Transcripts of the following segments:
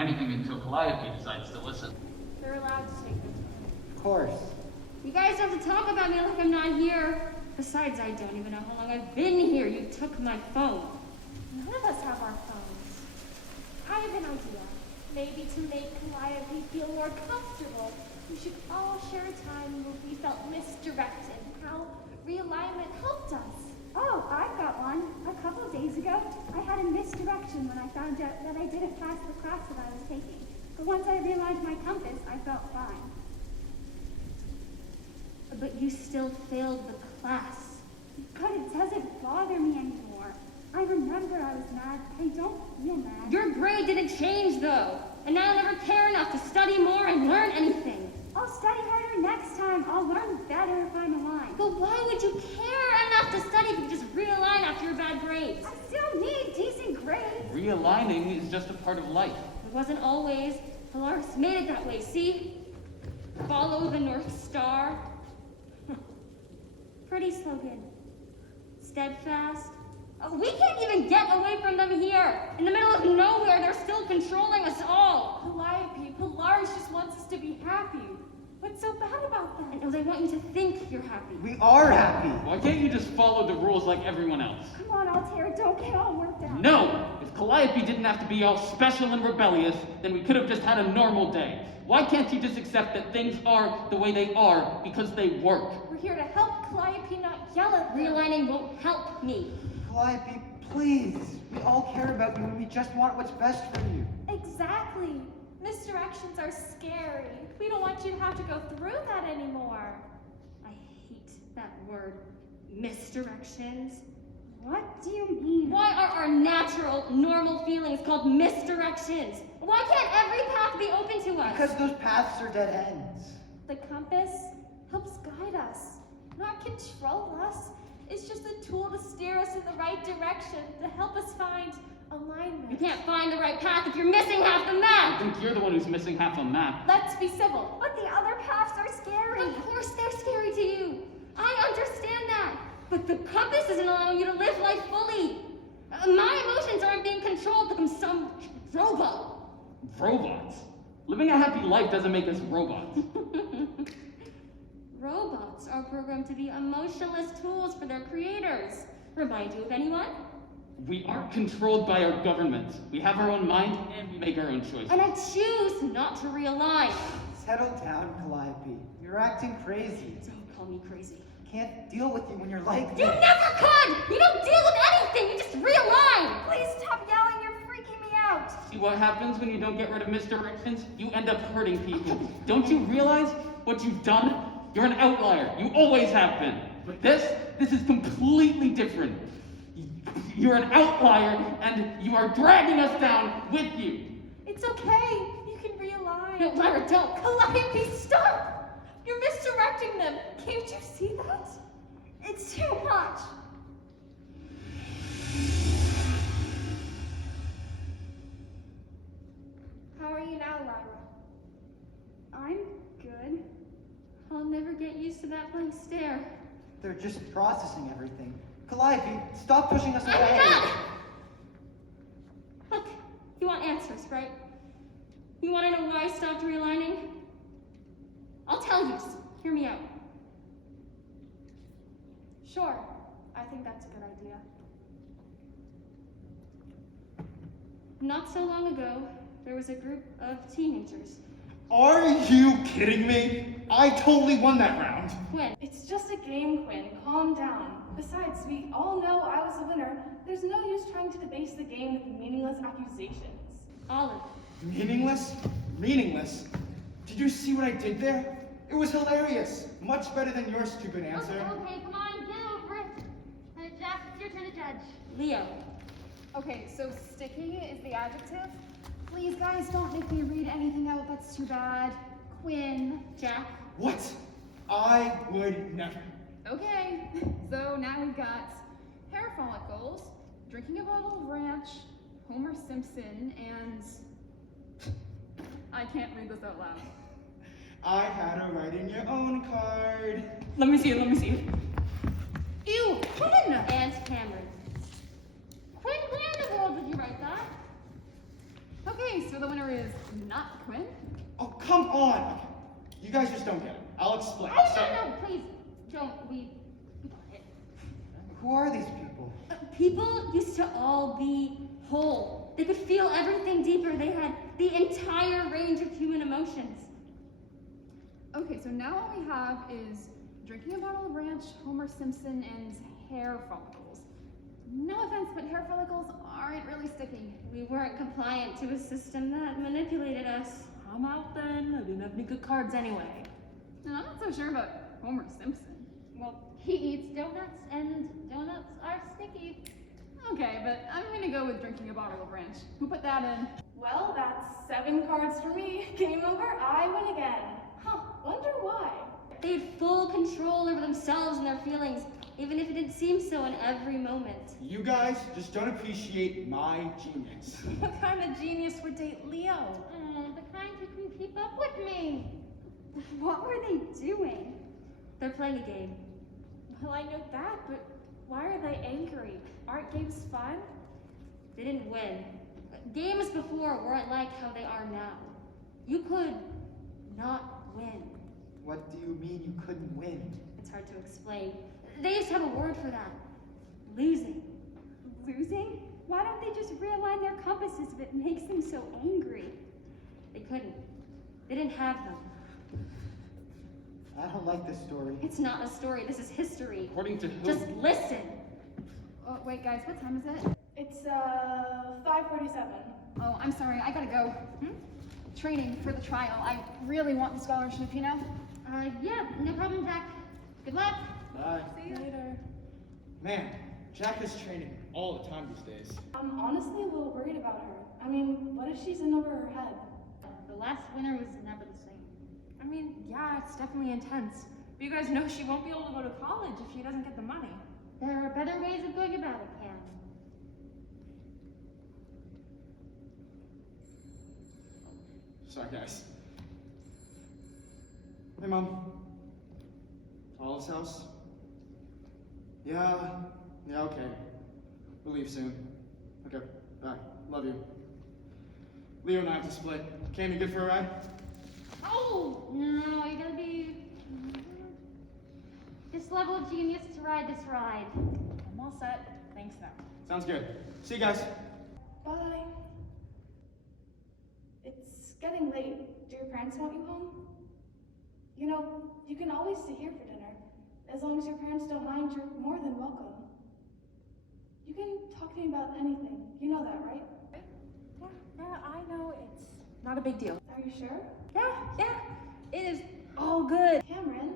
anything until Calliope decides to listen. They're allowed to take their time. Of course. You guys have to talk about me like I'm not here. Besides, I don't even know how long I've been here. You took my phone. None of us have our phones. I have an idea. Maybe to make Calliope feel more comfortable, we should all share a time where we felt misdirected, how realignment helped us. Oh, I've got one. A couple of days ago, I had a misdirection when I found out that I didn't pass the class that I was taking. But once I realized my compass, I felt fine. But you still failed the class. But it doesn't bother me anymore. I remember I was mad. I don't feel mad. Your grade didn't change, though. And now I'll never care enough to study more and learn anything. I'll study harder next time. I'll learn better if I'm aligned. But why would you care enough to study if you could just realign after your bad grades? I still need decent grades. Realigning is just a part of life. It wasn't always. Polaris made it that way, see? Follow the North Star. Pretty slogan. Steadfast. We can't even get away from them here. In the middle of nowhere, they're still controlling us all. Calliope, Polaris just wants us to be happy. What's so bad about that? I know they want you to think you're happy. We are happy. Why can't you just follow the rules like everyone else? Come on, Altair, don't get all worked out. No! If Calliope didn't have to be all special and rebellious, then we could have just had a normal day. Why can't you just accept that things are the way they are because they work? We're here to help Calliope not yell at them. Realigning won't help me. Calliope, please. We all care about you and we just want what's best for you. Exactly. Misdirections are scary. We don't want you to have to go through that anymore. I hate that word. Misdirections. What do you mean? Why are our natural, normal feelings called misdirections? Why can't every path be open to us? Because those paths are dead ends. The compass helps guide us, not control us. It's just a tool to steer us in the right direction, to help us find alignment. You can't find the right path if you're missing half the I map. think you're the one who's missing half a map. Let's be civil. But the other paths are scary. Of course they're scary to you. I understand that. But the compass isn't allowing you to live life fully. My emotions aren't being controlled like I'm some robot. Robots? Living a happy life doesn't make us robots. Robots are programmed to be emotionless tools for their creators. Remind you of anyone? We aren't controlled by our government. We have our own mind and we make our own choices. And I choose not to realign. Settle down, Calliope. You're acting crazy. Don't call me crazy. Can't deal with you when you're like You this. never could! You don't deal with anything, you just realign! Please stop yelling, you're freaking me out. See what happens when you don't get rid of misdirections? You end up hurting people. Don't you realize what you've done? You're an outlier. You always have been. But this is completely different. You're an outlier, and you are dragging us down with you. It's okay. You can realign. No, Lyra, don't. Calliope, stop! You're misdirecting them. Can't you see that? It's too much. How are you now, Lyra? I'm good. I'll never get used to that blank stare. They're just processing everything. Calliope, stop pushing us away. I'm not! Look, you want answers, right? You want to know why I stopped realigning? I'll tell you, just hear me out. Sure. I think that's a good idea. Not so long ago, there was a group of teenagers. Are you kidding me? I totally won that round. When? It's just a game, Quinn. Calm down. Besides, we all know I was the winner. There's no use trying to debase the game with meaningless accusations. Olive. Meaningless? Meaningless? Did you see what I did there? It was hilarious. Much better than your stupid answer. Okay, come on, get over it. Jack, it's your turn to judge. Leo. Okay, so sticky is the adjective. Please, guys, don't make me read anything out. That's too bad. Quinn. Jack. What? I would never. Okay, so now we've got hair follicles, drinking a bottle of ranch, Homer Simpson, and I can't read this out loud. I had a write in your own card. Let me see it. Ew, Quinn! And Cameron. Quinn, where in the world did you write that? Okay, Okay, so the winner is not Quinn? Oh, come on! Okay. You guys just don't get it. I'll explain. Oh, So- no, please, don't. We got it. Who are these people? People used to all be whole. They could feel everything deeper. They had the entire range of human emotions. Okay, so now all we have is drinking a bottle of ranch, Homer Simpson, and hair follicles. No offense, but hair follicles aren't really sticky. We weren't compliant to a system that manipulated us. I'm out then. I didn't have any good cards anyway. And I'm not so sure about Homer Simpson. Well, he eats donuts, and donuts are sticky. Okay, but I'm gonna go with drinking a bottle of ranch. Who put that in? Well, that's 7 cards for me. Game over, I win again. Huh, wonder why. They had full control over themselves and their feelings, even if it didn't seem so in every moment. You guys just don't appreciate my genius. What kind of genius would date Leo? Oh, the kind who can keep up with me. What were they doing? They're playing a game. Well, I know that, but why are they angry? Aren't games fun? They didn't win. Games before weren't like how they are now. You could not win. What do you mean you couldn't win? It's hard to explain. They used to have a word for that. Losing. Losing? Why don't they just realign their compasses if it makes them so angry? They couldn't. They didn't have them. I don't like this story. It's not a story, this is history. According to who? Just listen. Oh, wait, guys, what time is it? It's 5:47. Oh, I'm sorry, I gotta go. Training for the trial. I really want the scholarship, you know? Yeah, no problem, Jack. Good luck. Bye. See you later. Man, Jack is training all the time these days. I'm honestly a little worried about her. I mean, what if she's in over her head? The last winner was never the same. I mean, yeah, it's definitely intense. But you guys know she won't be able to go to college if she doesn't get the money. There are better ways of going about it, Cam. Sorry, guys. Hey, Mom. Olive's house? Yeah, okay. We'll leave soon. Okay, bye. Love you. Leo and I have to split. Cam, you good for a ride? Oh, no, you gotta be this level of genius to ride this ride. I'm all set. Thanks, now. Sounds good. See you guys. Bye. It's getting late. Do your parents want you home? You know, you can always stay here for dinner. As long as your parents don't mind, you're more than welcome. You can talk to me about anything. You know that, right? Yeah, I know. It's not a big deal. Are you sure? Yeah. It is all good. Cameron,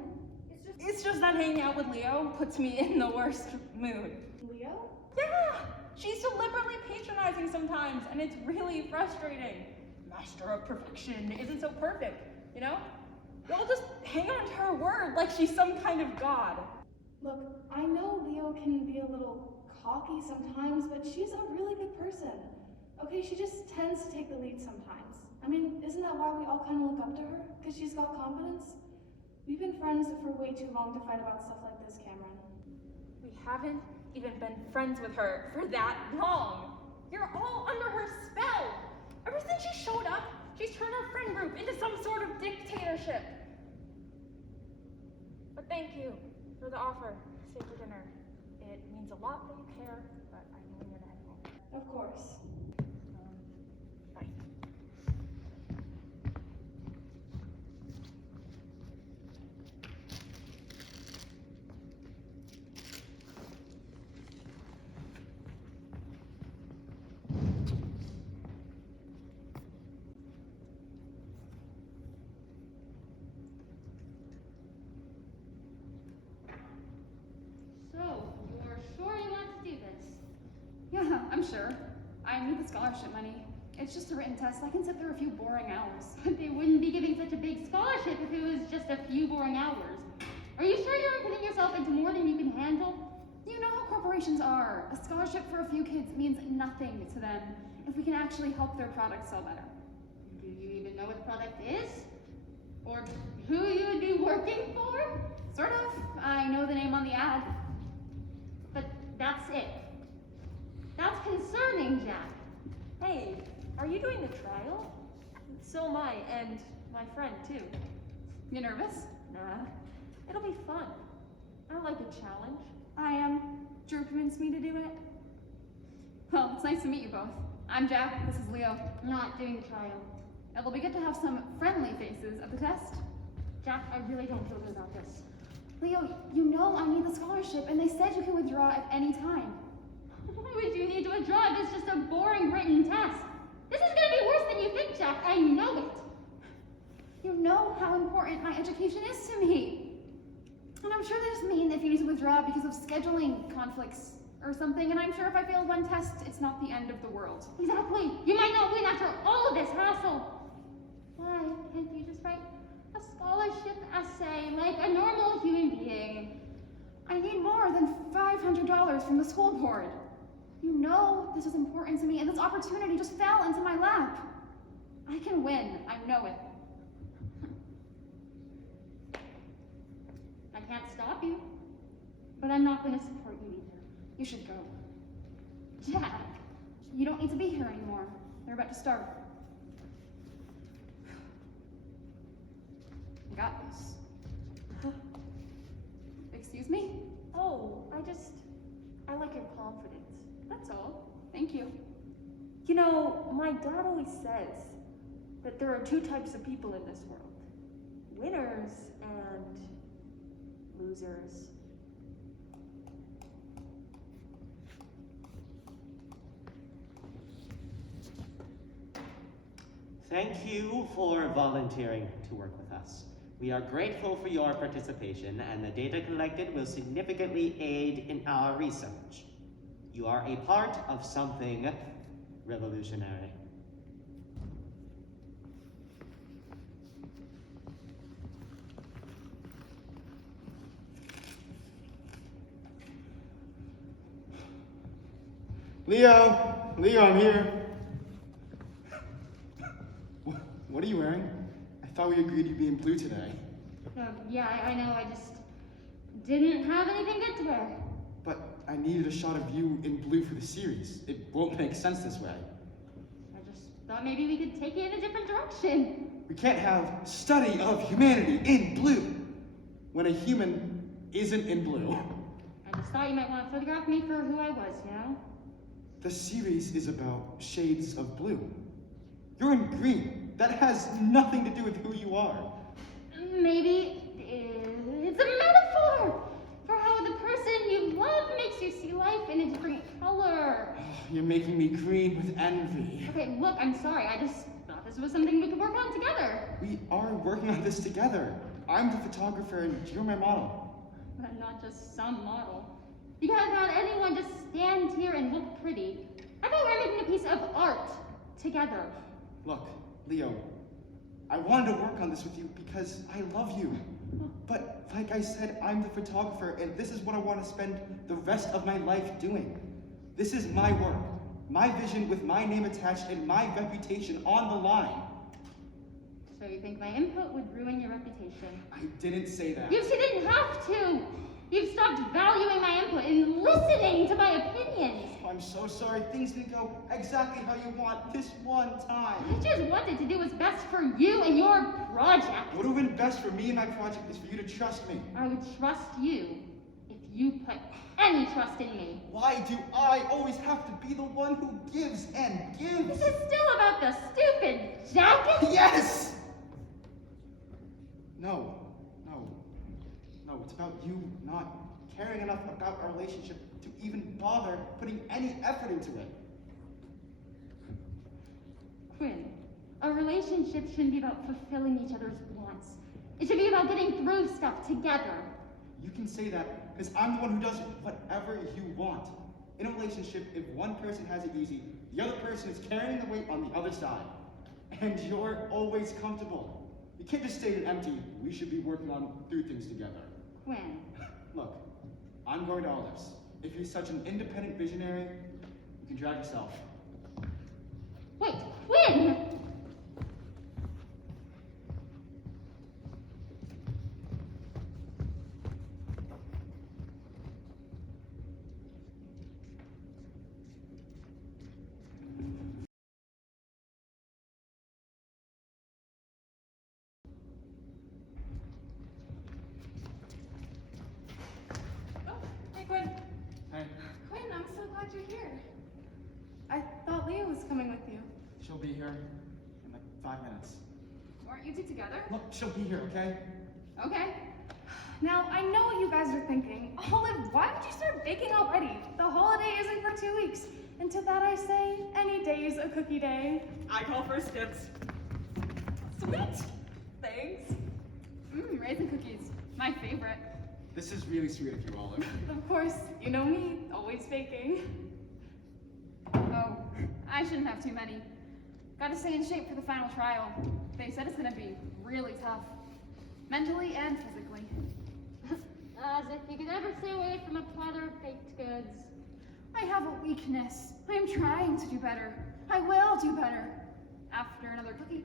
It's just that hanging out with Leo puts me in the worst mood. Leo? Yeah! She's deliberately patronizing sometimes, and it's really frustrating. Master of perfection isn't so perfect, you know? Y'all just hang on to her word like she's some kind of god. Look, I know Leo can be a little cocky sometimes, but she's a really good person. Okay, she just tends to take the lead sometimes. I mean, isn't that why we all kind of look up to her? Because she's got confidence? We've been friends for way too long to fight about stuff like this, Cameron. We haven't even been friends with her for that long. You're all under her spell. Ever since she showed up, she's turned our friend group into some sort of dictatorship. But thank you for the offer to stay for dinner. It means a lot that you care, but I know when you're gonna head home. Of course. Bye. So, you're sure you want to do this? Yeah, I'm sure. I need the scholarship money. It's just a written test. I can sit through a few boring hours. But they wouldn't be giving such a big scholarship if it was just a few boring hours. Are you sure you're putting yourself into more than you can handle? You know how corporations are. A scholarship for a few kids means nothing to them if we can actually help their product sell better. Do you even know what the product is? Or who you would be working for? Sort of. I know the name on the ad. But that's it. That's concerning, Jack. Hey, Are you doing the trial? So am I, and my friend too. You nervous? Nah, it'll be fun. I like a challenge. I am. Drew convinced me to do it. Well, it's nice to meet you both. I'm Jack, this is Leo. Not doing the trial. It'll be good to have some friendly faces at the test. Jack, I really don't feel good about this. Leo, you know I need the scholarship, and they said you could withdraw at any time. Why would you need to withdraw if it's just a boring written test? This is gonna be worse than you think, Jack. I know it. You know how important my education is to me. And I'm sure they just mean if you need to withdraw because of scheduling conflicts or something, and I'm sure if I fail one test, it's not the end of the world. Exactly. You might not win after all of this hassle. Why can't you just write a scholarship essay like a normal human being? I need more than $500 from the school board. You know this is important to me, and this opportunity just fell into my lap. I can win. I know it. I can't stop you, but I'm not going to support you either. You should go. Jack, You don't need to be here anymore. They're about to start. I got this. Excuse me? Oh, I like your confidence. That's all. Thank you. You know, my dad always says that there are two types of people in this world. Winners and losers. Thank you for volunteering to work with us. We are grateful for your participation, and the data collected will significantly aid in our research. You are a part of something revolutionary. Leo, I'm here. What are you wearing? I thought we agreed you'd be in blue today. Yeah, I know. I just didn't have anything good to wear. But I needed a shot of you in blue for the series. It won't make sense this way. I just thought maybe we could take it in a different direction. We can't have study of humanity in blue when a human isn't in blue. I just thought you might want to photograph me for who I was, you know? The series is about shades of blue. You're in green. That has nothing to do with who you are. Maybe it's a metaphor for how the person you love makes you see life in a different color. You're making me green with envy. Okay, look, I'm sorry. I just thought this was something we could work on together. We are working on this together. I'm the photographer and you're my model. But not just some model. You can't have anyone just stand here and look pretty. I thought we were making a piece of art together. Look, Leo, I wanted to work on this with you because I love you. But like I said, I'm the photographer and this is what I want to spend the rest of my life doing. This is my work, my vision with my name attached and my reputation on the line. So you think my input would ruin your reputation? I didn't say that. You didn't have to! You've stopped valuing my input and listening to my opinions! I'm so sorry. Things didn't go exactly how you want this one time. I just wanted to do what's best for you and your project. What would have been best for me and my project is for you to trust me. I would trust you if you put any trust in me. Why do I always have to be the one who gives and gives? This is still about the stupid jacket? Yes! No. It's about you not caring enough about our relationship to even bother putting any effort into it. Quinn, a relationship shouldn't be about fulfilling each other's wants. It should be about getting through stuff together. You can say that because I'm the one who does whatever you want. In a relationship, if one person has it easy, the other person is carrying the weight on the other side. And you're always comfortable. You can't just state it empty. We should be working on through things together. Quinn. Look, I'm going to all this. If you're such an independent visionary, you can drive yourself. Wait, Quinn! She'll be here in like 5 minutes. Aren't you two together? Look, she'll be here, okay? Okay. Now, I know what you guys are thinking. Olive, why would you start baking already? The holiday isn't for 2 weeks. And to that I say, any day's a cookie day. I call for skips. Sweet. Thanks. Raisin cookies. My favorite. This is really sweet of you, Olive. Of course, you know me, always baking. Oh, I shouldn't have too many. Gotta stay in shape for the final trial. They said it's gonna be really tough. Mentally and physically. As if you could ever stay away from a platter of baked goods. I have a weakness. I am trying to do better. I will do better. After another cookie.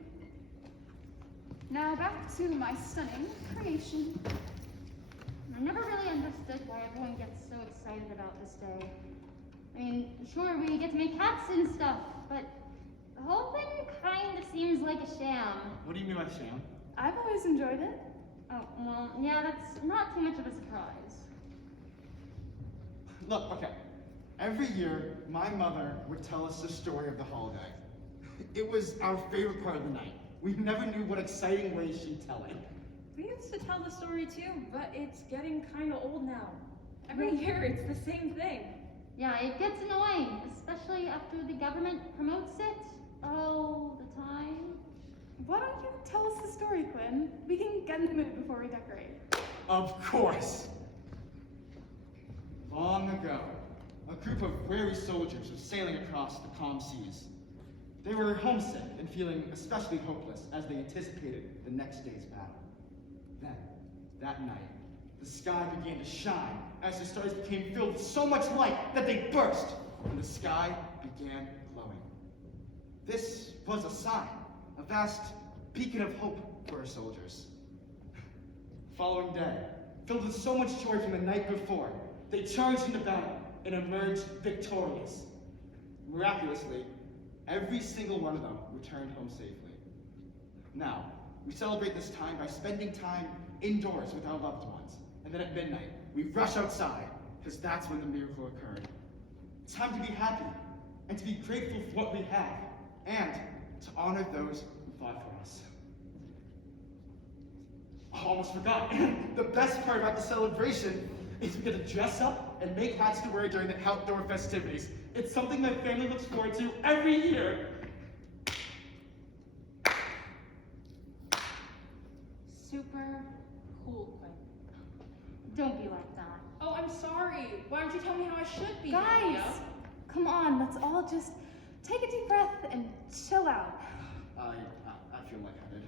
Now back to my stunning creation. I never really understood why everyone gets so excited about this day. I mean, sure, we get to make hats and stuff, but the whole thing kind of seems like a sham. What do you mean by sham? I've always enjoyed it. Oh, well, yeah, that's not too much of a surprise. Look, okay. Every year, my mother would tell us the story of the holiday. It was our favorite part of the night. We never knew what exciting ways she'd tell it. We used to tell the story too, but it's getting kind of old now. Every year it's the same thing. Yeah, it gets annoying, especially after the government promotes it all the time. Why don't you tell us the story, Quinn? We can get in the mood before we decorate. Of course! Long ago, a group of weary soldiers was sailing across the calm seas. They were homesick and feeling especially hopeless as they anticipated the next day's battle. Then, that night, the sky began to shine as the stars became filled with so much light that they burst, and the sky began glowing. This was a sign, a vast beacon of hope for our soldiers. Following day, filled with so much joy from the night before, they charged into battle and emerged victorious. Miraculously, every single one of them returned home safely. Now, we celebrate this time by spending time indoors with our loved ones. And then at midnight, we rush outside, because that's when the miracle occurred. It's time to be happy, and to be grateful for what we have, and to honor those who fought for us. I almost forgot. The best part about the celebration is we get to dress up and make hats to wear during the outdoor festivities. It's something my family looks forward to every year. Super cool, Quinn. Don't be like that. Oh, I'm sorry. Why don't you tell me how I should be? Guys, Lydia? come on, let's all just take a deep breath and chill out. I feel lightheaded.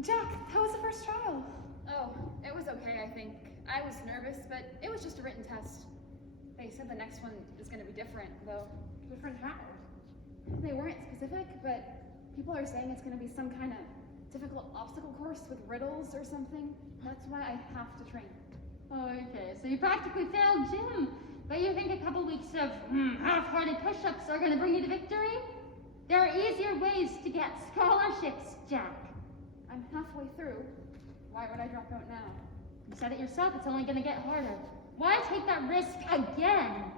Jack, how was the first trial? Oh, it was okay, I think. I was nervous, but it was just a written test. They said the next one is going to be different, though. Different how? They weren't specific, but people are saying it's going to be some kind of difficult obstacle course with riddles or something. That's why I have to train. Okay, so you practically failed gym, but you think a couple weeks of half-hearted push-ups are going to bring you to victory? There are easier ways to get scholarships, Jack. I'm halfway through. Why would I drop out now? You said it yourself, it's only going to get harder. Why take that risk again?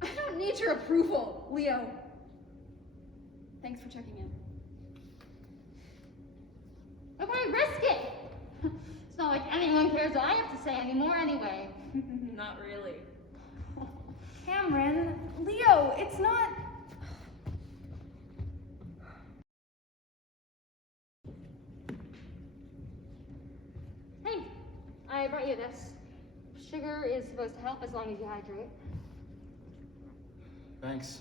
I don't need your approval, Leo. Thanks for checking in. Okay, risk it! It's not like anyone cares what I have to say anymore anyway. Not really. Cameron, Leo, it's not... Hey, I brought you this. Sugar is supposed to help as long as you hydrate. Thanks.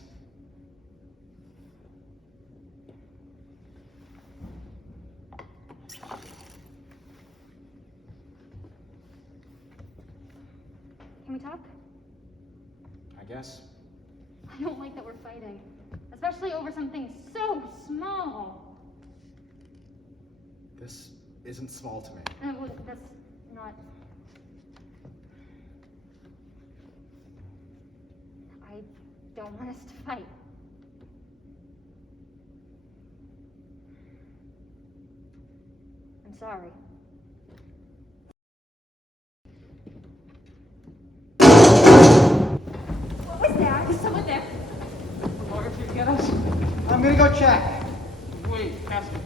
Can we talk? I guess. I don't like that we're fighting, especially over something so small. This isn't small to me. Well, that's not... I don't want us to fight. I'm sorry. someone there. Polaris here to get us? I'm gonna go check. Wait, Casper.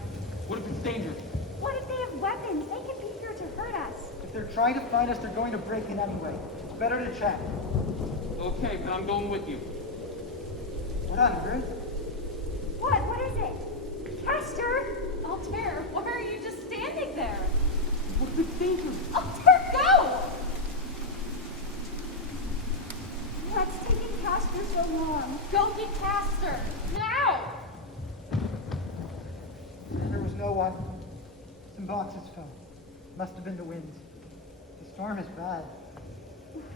What if it's dangerous? What if they have weapons? They could be here to hurt us. If they're trying to find us, they're going to break in anyway. It's better to check. Okay, but I'm going with you. What on earth? What is it? Castor! Altair, why are you just standing there? What if it's dangerous? Altair, go! What's taking Castor so long? Go get Castor, now! There was no one. Some boxes fell. Must have been the wind. The storm is bad.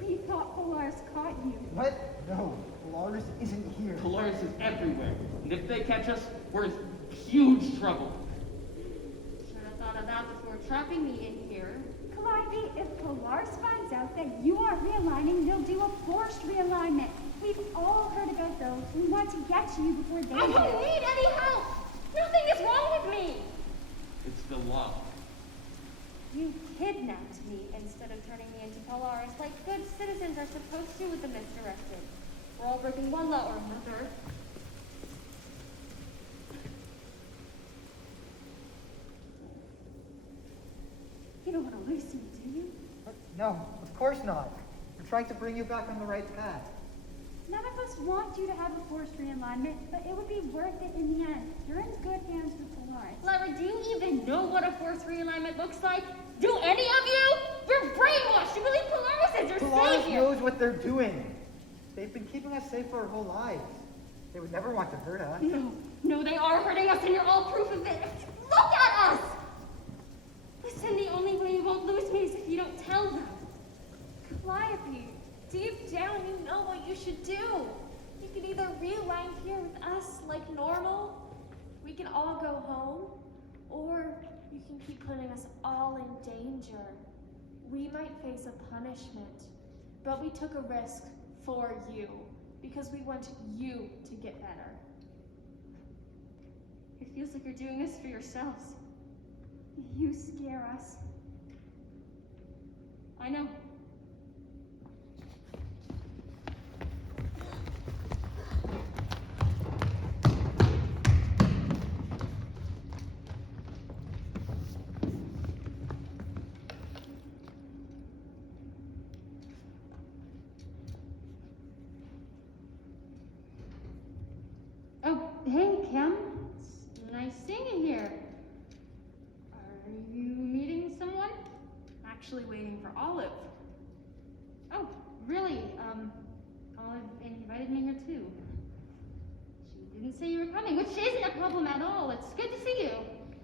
We thought Polaris caught you. What? No, Polaris isn't here. Polaris is everywhere. And if they catch us, we're in huge trouble. Should have thought of that before trapping me in here. Calliope, if Polaris finds out that you aren't realigning, they'll do a forced realignment. We've all heard about those. We want to get to you before they I do. don't need any help! Nothing is wrong with me! It's the law. You kidnapped me instead of turning me into Polaris like good citizens are supposed to with the Misdirected. We're all breaking one law or another. You don't want to lose me, do you? No, of course not. We're trying to bring you back on the right path. None of us want you to have a forced realignment, but it would be worth it in the end. You're in good hands with Polaris. Lara, do you even know what a forced realignment looks like? Do any of you? You're brainwashed! You believe Polaris is your Polaris savior! knows what they're doing. They've been keeping us safe for our whole lives. They would never want to hurt us. No, they are hurting us and you're all proof of it. Look at us! Listen, the only way you won't lose me is if you don't tell them. Calliope, deep down you know what you should do. You can either realign here with us like normal, we can all go home, or you can keep putting us all in danger. We might face a punishment, but we took a risk for you because we want you to get better. It feels like you're doing this for yourselves. You scare us. I know. Oh, hey, Kim. It's nice seeing you here. Are you meeting someone? Actually waiting for Olive. Oh, really? Olive invited me here too. She didn't say you were coming, which isn't a problem at all. It's good to see you.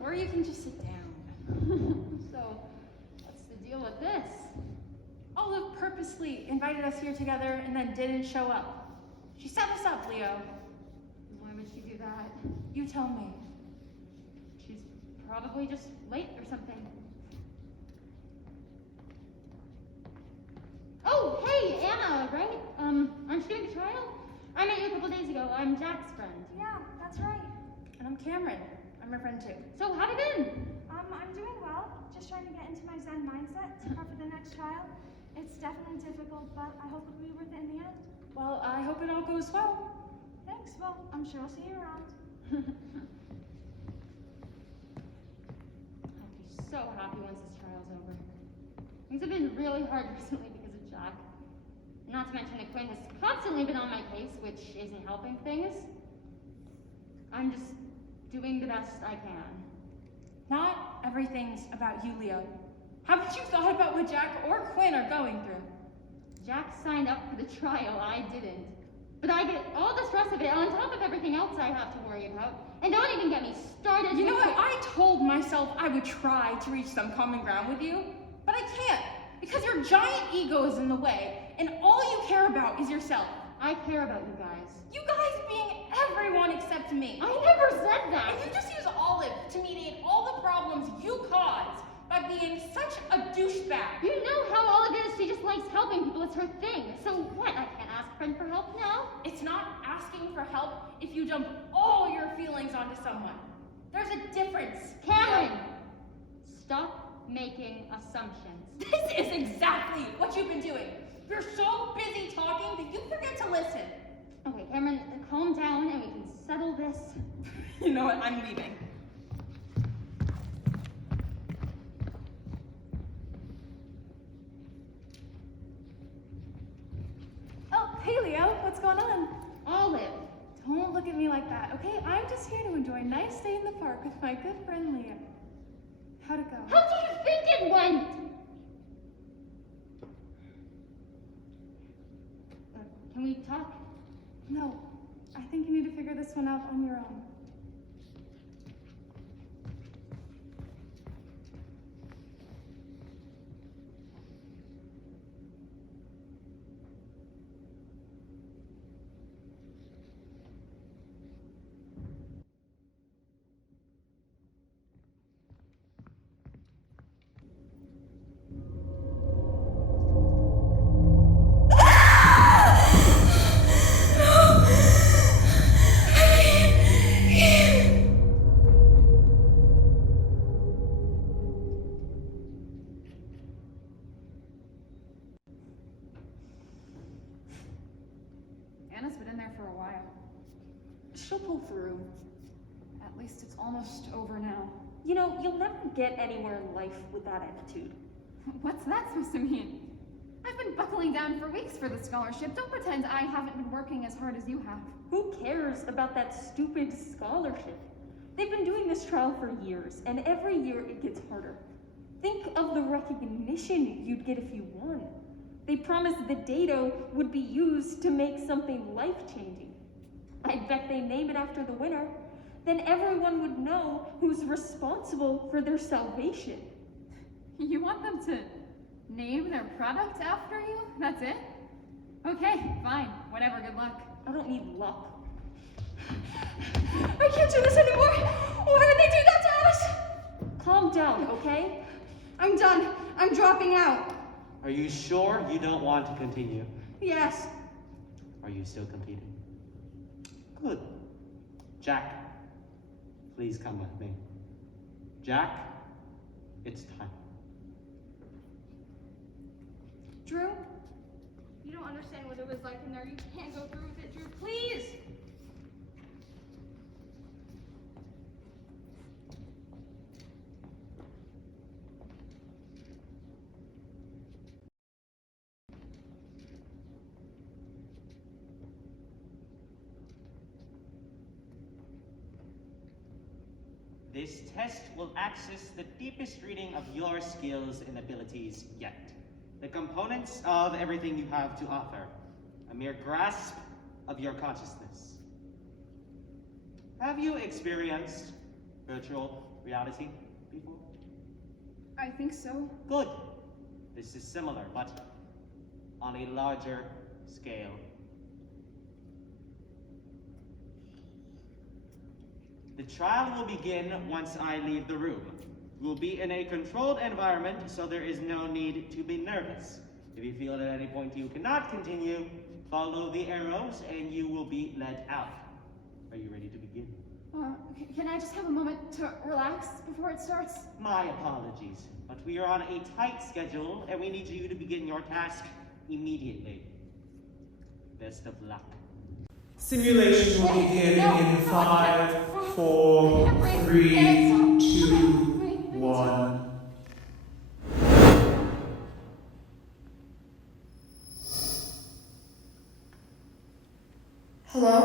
Or you can just sit down. So, what's the deal with this? Olive purposely invited us here together and then didn't show up. She set us up, Leo. Why would she do that? You tell me. She's probably just late or something. Oh, hey, Anna, right? Aren't you doing a trial? I met you a couple days ago. I'm Jack's friend. Yeah, that's right. And I'm Cameron. I'm her friend too. So, how'd it been? I'm doing well. Just trying to get into my Zen mindset to prep for the next trial. It's definitely difficult, but I hope it'll be worth it in the end. Well, I hope it all goes well. Thanks. Well, I'm sure I'll see you around. I'll be so happy once this trial's over. Things have been really hard recently because of Jack. Not to mention that Quinn has constantly been on my case, which isn't helping things. I'm just doing the best I can. Not everything's about you, Leo. Haven't you thought about what Jack or Quinn are going through? Jack signed up for the trial, I didn't. But I get all the stress of it on top of everything else I have to worry about. And don't even get me started. You know with what? I told myself I would try to reach some common ground with you, but I can't because your giant ego is in the way, and all you care about is yourself. I care about you guys. You guys being everyone except me. I never said that. And you just use Olive to mediate all the problems you caused by being such a douchebag. You know how Olive is. She just likes helping people. It's her thing. So what? I can't ask friend for help now? It's not asking for help if you dump all your feelings onto someone. There's a difference. Cameron! Stop making assumptions. This is exactly what you've been doing. You're so busy talking that you forget to listen. Okay, Cameron, calm down and we can settle this. You know what? I'm leaving. Oh, hey Leo, what's going on? Olive. Don't look at me like that, okay? I'm just here to enjoy a nice day in the park with my good friend Leo. How'd it go? How do you think it went? Can we talk? No, I think you need to figure this one out on your own. Anna's been in there for a while. She'll pull through. At least it's almost over now. You know, you'll never get anywhere in life with that attitude. What's that supposed to mean? I've been buckling down for weeks for the scholarship. Don't pretend I haven't been working as hard as you have. Who cares about that stupid scholarship? They've been doing this trial for years, and every year it gets harder. Think of the recognition you'd get if you won. They promised the data would be used to make something life-changing. I bet they name it after the winner. Then everyone would know who's responsible for their salvation. You want them to name their product after you? That's it? Okay, fine. Whatever, good luck. I don't need luck. I can't do this anymore! Why would they do that to us? Calm down, okay? I'm done. I'm dropping out. Are you sure you don't want to continue? Yes. Are you still competing? Good. Jack, please come with me. Jack, it's time. Drew? You don't understand what it was like in there. You can't go through with it, Drew. Please! This test will access the deepest reading of your skills and abilities yet. The components of everything you have to offer. A mere grasp of your consciousness. Have you experienced virtual reality before? I think so. Good. This is similar, but on a larger scale. The trial will begin once I leave the room. We'll be in a controlled environment, so there is no need to be nervous. If you feel at any point you cannot continue, follow the arrows and you will be let out. Are you ready to begin? Can I just have a moment to relax before it starts? My apologies, but we are on a tight schedule and we need you to begin your task immediately. Best of luck. Simulation will begin in 5, 4, 3, 2, 1. Hello?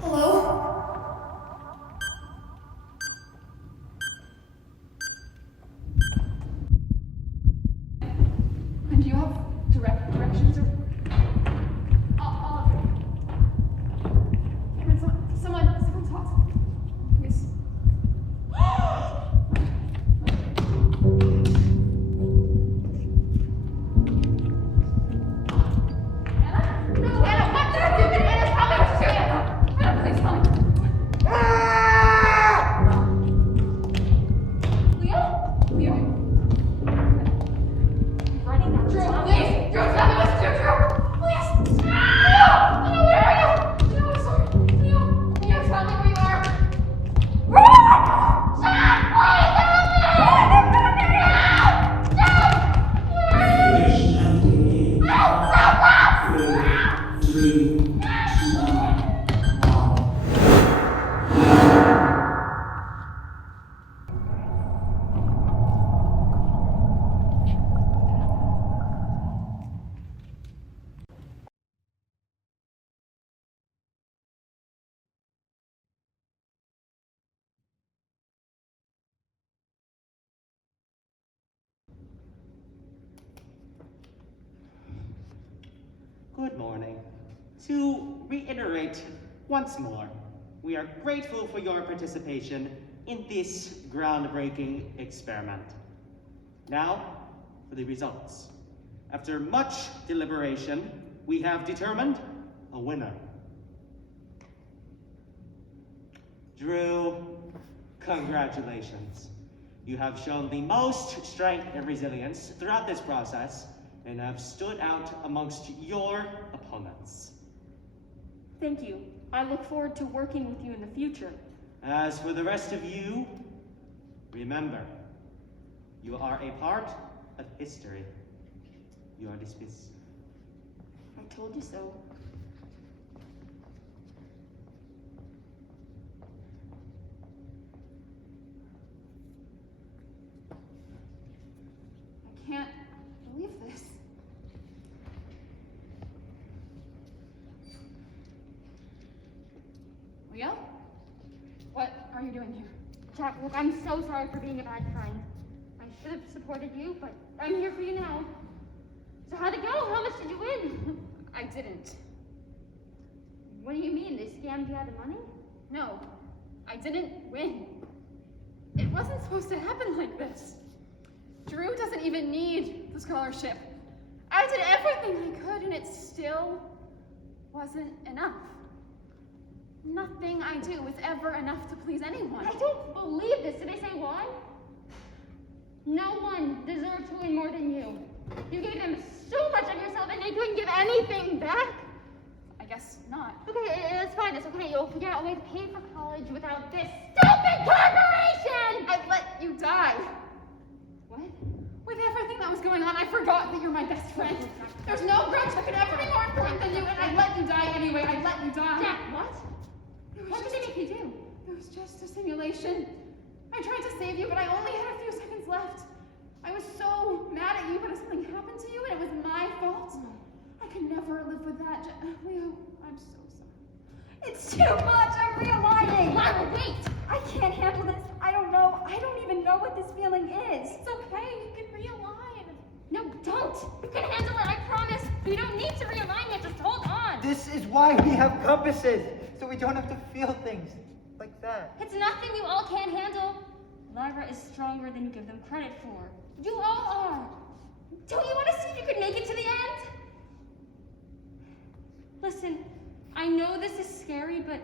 Hello? And do you have directions or... Cameron, someone talk. Good morning. To reiterate once more, we are grateful for your participation in this groundbreaking experiment. Now, for the results. After much deliberation, we have determined a winner. Drew, congratulations. You have shown the most strength and resilience throughout this process and have stood out amongst your opponents. Thank you. I look forward to working with you in the future. As for the rest of you, remember, you are a part of history. You are dismissed. I told you so. I can't believe this. Leo? What are you doing here? Jack, look, I'm so sorry for being a bad friend. I should have supported you, but I'm here for you now. So how'd it go? How much did you win? I didn't. What do you mean? They scammed you out of money? No, I didn't win. It wasn't supposed to happen like this. Drew doesn't even need the scholarship. I did everything I could and it still wasn't enough. Nothing I do is ever enough to please anyone. I don't believe this. Did they say why? No one deserved to win more than you. You gave them so much of yourself and they couldn't give anything back. I guess not. Okay, it's fine. It's okay. You'll figure out a way to pay for college without this stupid corporation! I'd let you die. What? With everything that was going on, I forgot that you're my best friend. There's no grudge that could ever be more important than you, and I let you die anyway. I let you die. Jack, what? What did they make you do? It was just a simulation. I tried to save you, but I only had a few seconds left. I was so mad at you, but something happened to you, and it was my fault. I could never live with that. Leo, I'm so sorry. It's too much. I'm realigning. Lara, wait! I can't handle this. I don't know. I don't even know what this feeling is. It's okay, you can realign. No, don't! You can handle it, I promise! You don't need to realign yet, just hold on! This is why we have compasses, so we don't have to feel things like that. It's nothing you all can't handle. Lyra is stronger than you give them credit for. You all are! Don't you want to see if you could make it to the end? Listen, I know this is scary, but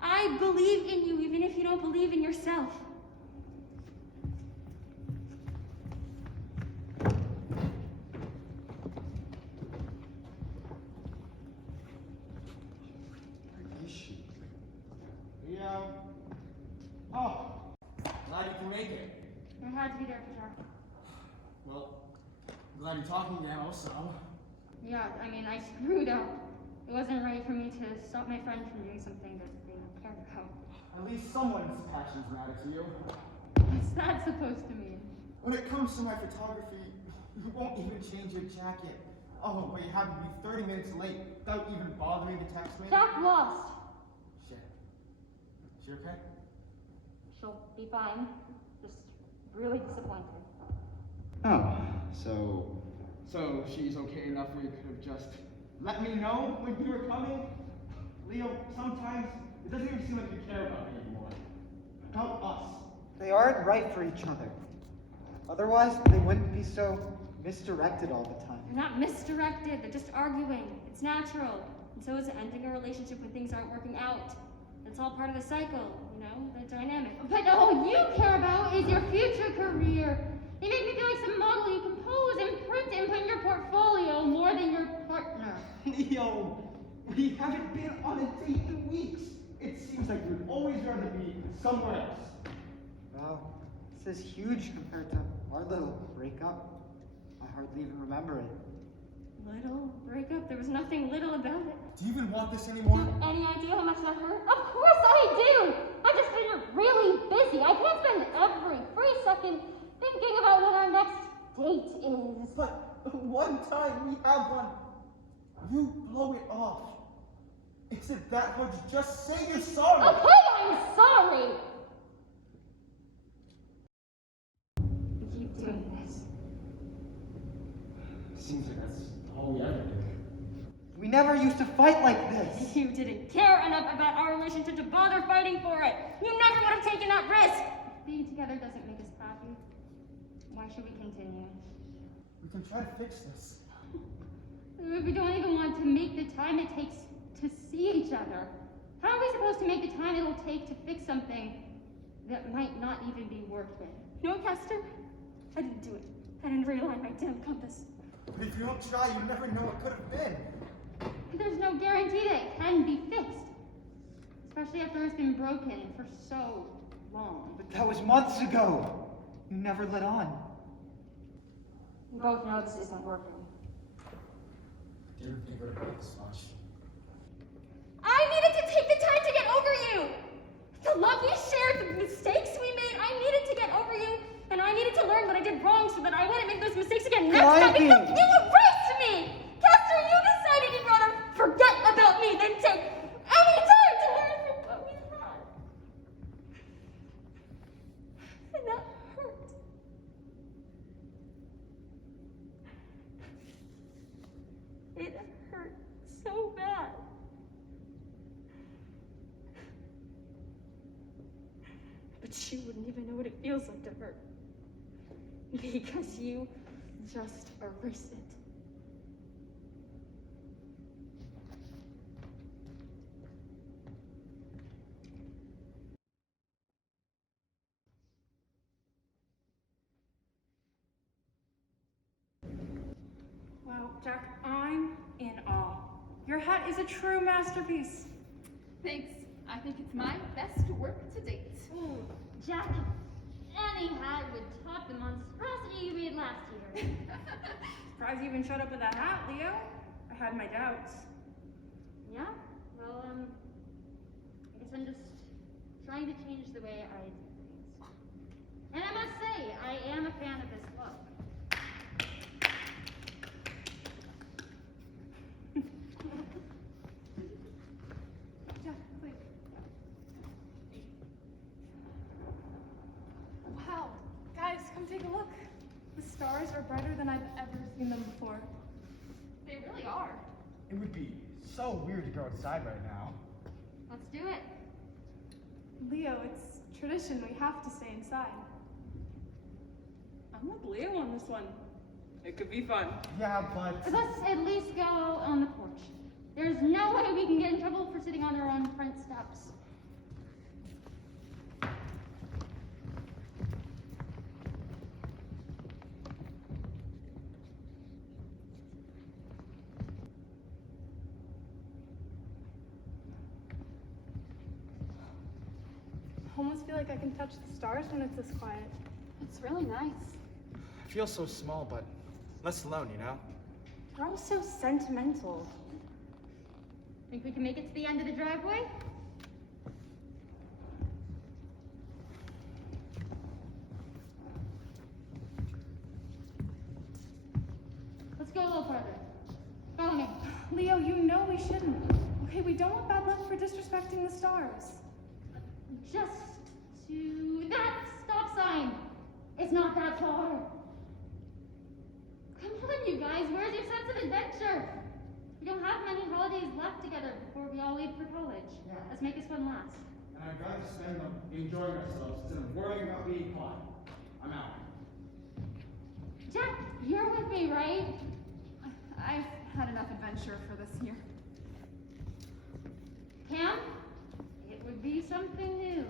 I believe in you even if you don't believe in yourself. Leo? Oh, glad you can make it. I had to be there for Jack. Well, glad you're talking now, so. Yeah, I mean, I screwed up. It wasn't right for me to stop my friend from doing something that they cared about. At least someone's passions matter to you. What's that supposed to mean? When it comes to my photography, you won't even change your jacket. Oh, but you had to be 30 minutes late without even bothering to text me. Jack lost. Shit. She okay? She'll be fine. Just really disappointed. Oh, so she's okay enough where you could have just let me know when you were coming? Leo, sometimes it doesn't even seem like you care about me anymore. About us. They aren't right for each other. Otherwise, they wouldn't be so misdirected all the time. They're not misdirected, they're just arguing. It's natural. And so is ending a relationship when things aren't working out. It's all part of the cycle, you know, the dynamic. But all you care about is your future career. You make me feel like some model you compose and print and put in your portfolio more than your partner. Leo, we haven't been on a date in weeks. It seems like we'd always rather be somewhere else. Wow, this is huge compared to our little breakup. I hardly even remember it. Little breakup? There was nothing little about it. Do you even want this anymore? Any idea how much that hurt? Of course I do! I've just been really busy. I can't spend every free second thinking about what our next date is. But one time we have one. You blow it off. Is it that hard to just say you're sorry? Okay, I'm sorry! You keep doing this. Seems like that's all we ever do. you didn't care enough about our relationship to bother fighting for it. You never would have taken that risk. Being together doesn't make us happy. Why should we continue? We can try to fix this. We don't even want to make the time it takes to see each other. How are we supposed to make the time it'll take to fix something that might not even be worth it? You know what, Castor? I didn't do it. I didn't realign my damn compass. But if you don't try, you never know what could have been. There's no guarantee that it can be fixed. Especially after it's been broken for so long. But that was months ago. You never let on. We both know this isn't working. Dear Beaver, this much. I needed to take the time to get over you! The love we shared, the mistakes we made, I needed to get over you, and I needed to learn what I did wrong so that I wouldn't make those mistakes again next time because you erased me! Castor, you decided you'd rather forget about me than take any time to learn from what we had. And that hurt. It hurt so bad. But you wouldn't even know what it feels like to hurt. Because you just erased it. Wow, Jack, I'm in awe. Your hat is a true masterpiece. Thanks. I think it's my best work to date. Ooh, Jack, any hat would top the monstrosity you made last year. Surprised you even showed up with that hat, Leo. I had my doubts. Yeah? Well, I guess I'm just trying to change the way I do things. And I must say, I am a fan of this look. Jack, wait. Wow. Guys, come take a look. The stars are brighter than I've ever seen them before. They really are. It would be so weird to go outside right now. Let's do it. Leo, it's tradition. We have to stay inside. I'm with Leo on this one. It could be fun. Yeah, but... Let's at least go on the porch. There's no way we can get in trouble for sitting on our own front steps. I almost feel like I can touch the stars when it's this quiet. It's really nice. I feel so small, but less alone, you know? You're all so sentimental. Think we can make it to the end of the driveway? Let's go a little further. Follow me. Leo, you know we shouldn't. Okay, we don't want bad luck for disrespecting the stars. Just to that stop sign. It's not that far. Come on, you guys. Where's your sense of adventure? We don't have many holidays left together before we all leave for college. Yeah. Let's make this one last. And I'd rather spend them enjoying ourselves instead of worrying about being caught. I'm out. Jack, you're with me, right? I've had enough adventure for this year. Cam? It would be something new.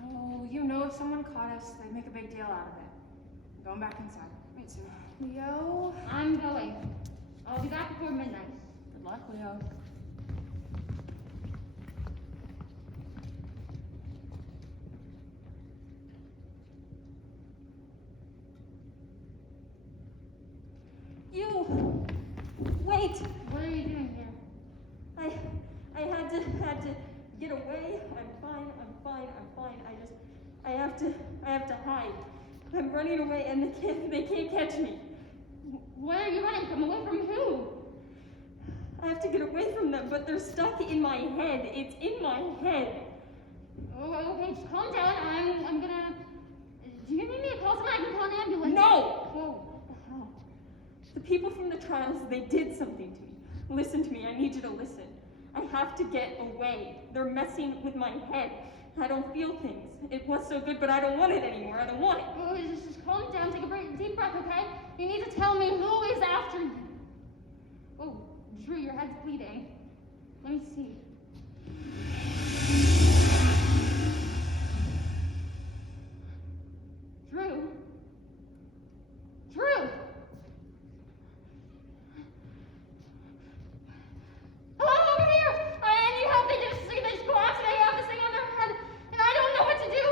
No, you know if someone caught us, they'd make a big deal out of it. I'm going back inside. Right soon. Leo? I'm going. I'll be back before midnight. Good luck, Leo. You! Wait! What are you doing here? I had to get away. I'm fine. I have to hide. I'm running away and they can't catch me. Where are you running from? Away from who? I have to get away from them, but they're stuck in my head. It's in my head. Oh, okay, just calm down. I'm gonna... Do you need me to call someone? I can call an ambulance. No! Whoa, what the hell? The people from the trials, they did something to me. Listen to me, I need you to listen. I have to get away. They're messing with my head. I don't feel things. It was so good, but I don't want it anymore. I don't want it. Oh, just calm down, take a deep breath, okay? You need to tell me who is after you. Oh, Drew, your head's bleeding. Let me see. Drew? Drew! Hello, over here! I need help. They just go out today. They have this thing on their head, and I don't know what to do.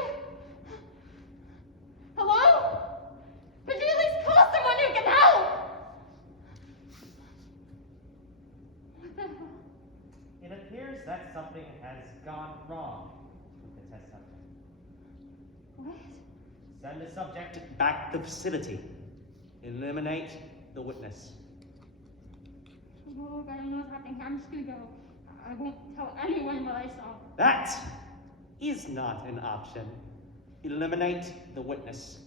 Hello? Could you at least call someone who can help? What the hell? It appears that something has gone wrong with the test subject. What? Send the subject back to the facility. Eliminate the witness. Look, I don't know what's happening here. I'm just gonna go. I won't tell anyone what I saw. That is not an option. Eliminate the witness.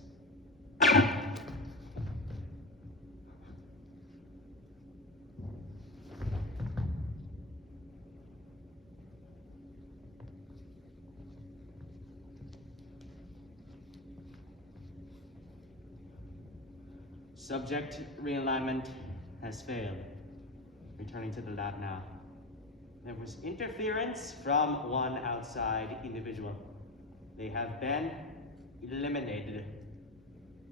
Subject realignment has failed. Returning to the lab now. There was interference from one outside individual. They have been eliminated.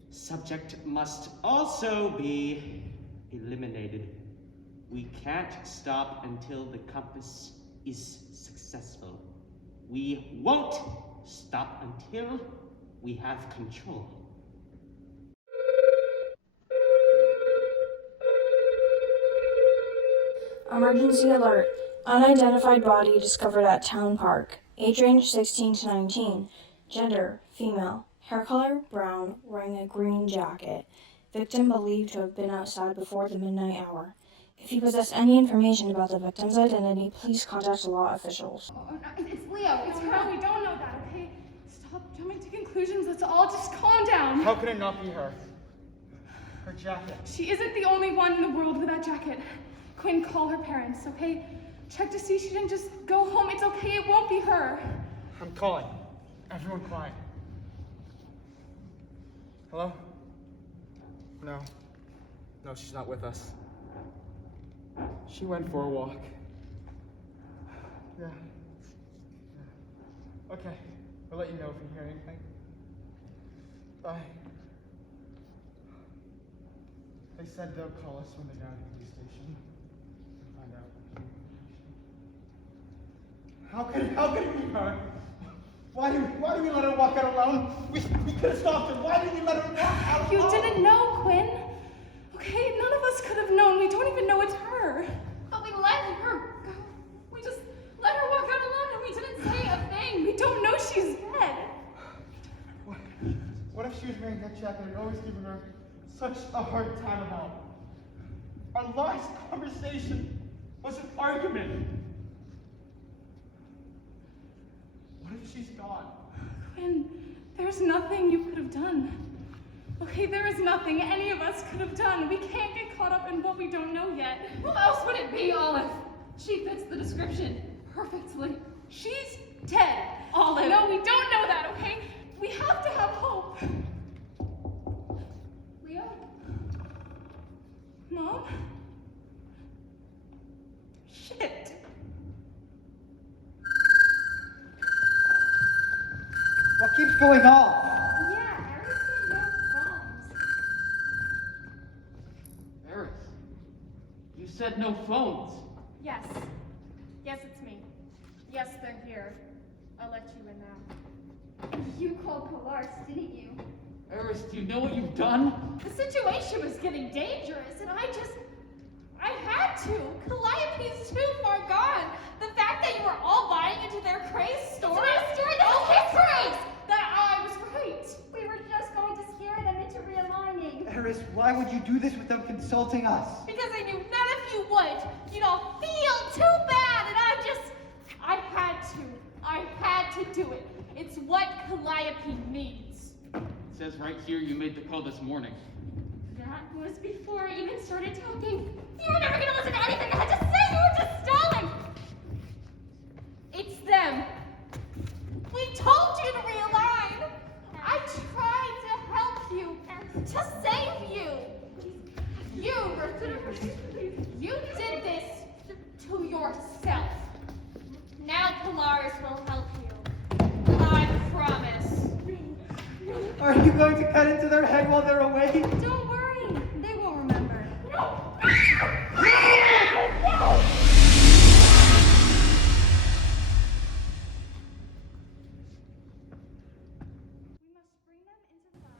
Subject must also be eliminated. We can't stop until the compass is successful. We won't stop until we have control. Emergency alert. Unidentified body discovered at Town Park. Age range 16 to 19. Gender, female. Hair color, brown, wearing a green jacket. Victim believed to have been outside before the midnight hour. If you possess any information about the victim's identity, please contact law officials. Oh, no, it's Leo. It's her. We don't know that, okay? Stop jumping to conclusions. Let's all just calm down. How could it not be her? Her jacket. She isn't the only one in the world with that jacket. Quinn, call her parents, okay? Check to see she didn't just go home. It's okay, it won't be her. I'm calling. Everyone quiet. Hello? No. No, she's not with us. She went for a walk. Yeah. Okay. We'll let you know if we hear anything. Bye. They said they'll call us when they're down at the police station. Find out. How could it be her? Why do we let her walk out alone? We could have stopped her. Why did we let her walk out alone? You didn't know, Quinn. Okay, none of us could have known. We don't even know it's her. But we let her go. We just let her walk out alone and we didn't say a thing. We don't know she's dead. What if she was wearing that jacket and always giving her such a hard time about? Our last conversation was an argument. What if she's gone? Quinn, there's nothing you could have done. Okay, there is nothing any of us could have done. We can't get caught up in what we don't know yet. Who else would it be, Olive? She fits the description perfectly. She's dead, Olive. No, we don't know that, okay? We have to have hope. Leo? Mom? Shit. What keeps going off? Yeah, Eris said no phones. Eris, you said no phones. Yes. Yes, it's me. Yes, they're here. I'll let you in now. You called Polaris, didn't you? Eris, do you know what you've done? The situation was getting dangerous, and I had to. Calliope's too far gone. The fact that you were all buying into their crazy story. It's not a story, that's his craze! That I was right. We were just going to scare them into realigning. Eris, why would you do this without consulting us? Because I knew none of you would. You'd all feel too bad, and I had to do it. It's what Calliope needs. It says right here you made the call this morning. That was before I even started talking. You were never gonna listen to anything I had to say. You were just stalling. them. We told you to realign. I tried to help you, to save you. You did this to yourself. Now Polaris will help you. I promise. Are you going to cut into their head while they're away? Don't worry, they won't remember.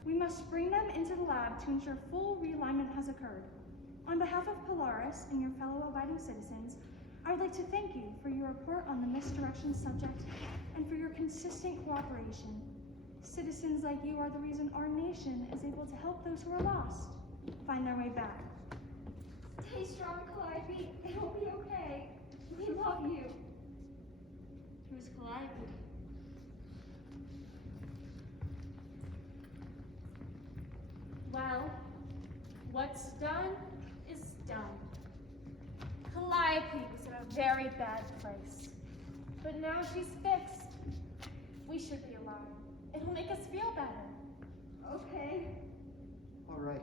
We must bring them into the lab to ensure full realignment has occurred. On behalf of Polaris and your fellow abiding citizens, I would like to thank you for your report on the misdirection subject and for your consistent cooperation. Citizens like you are the reason our nation is able to help those who are lost find their way back. Stay strong, Calliope. It'll be okay. We love you. Who's Calliope? Well, what's done is done. Calliope was in a very bad place, but now she's fixed. We should be alive. It'll make us feel better. Okay. All right.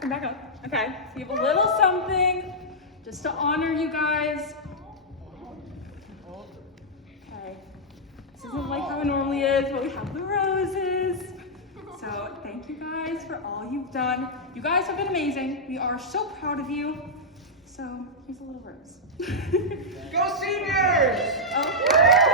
Come back up. Okay, we have a little something just to honor you guys. Okay, this isn't like how it normally is, but we have the roses. So thank you guys for all you've done. You guys have been amazing. We are so proud of you. So here's a little rose. Go Seniors! Oh.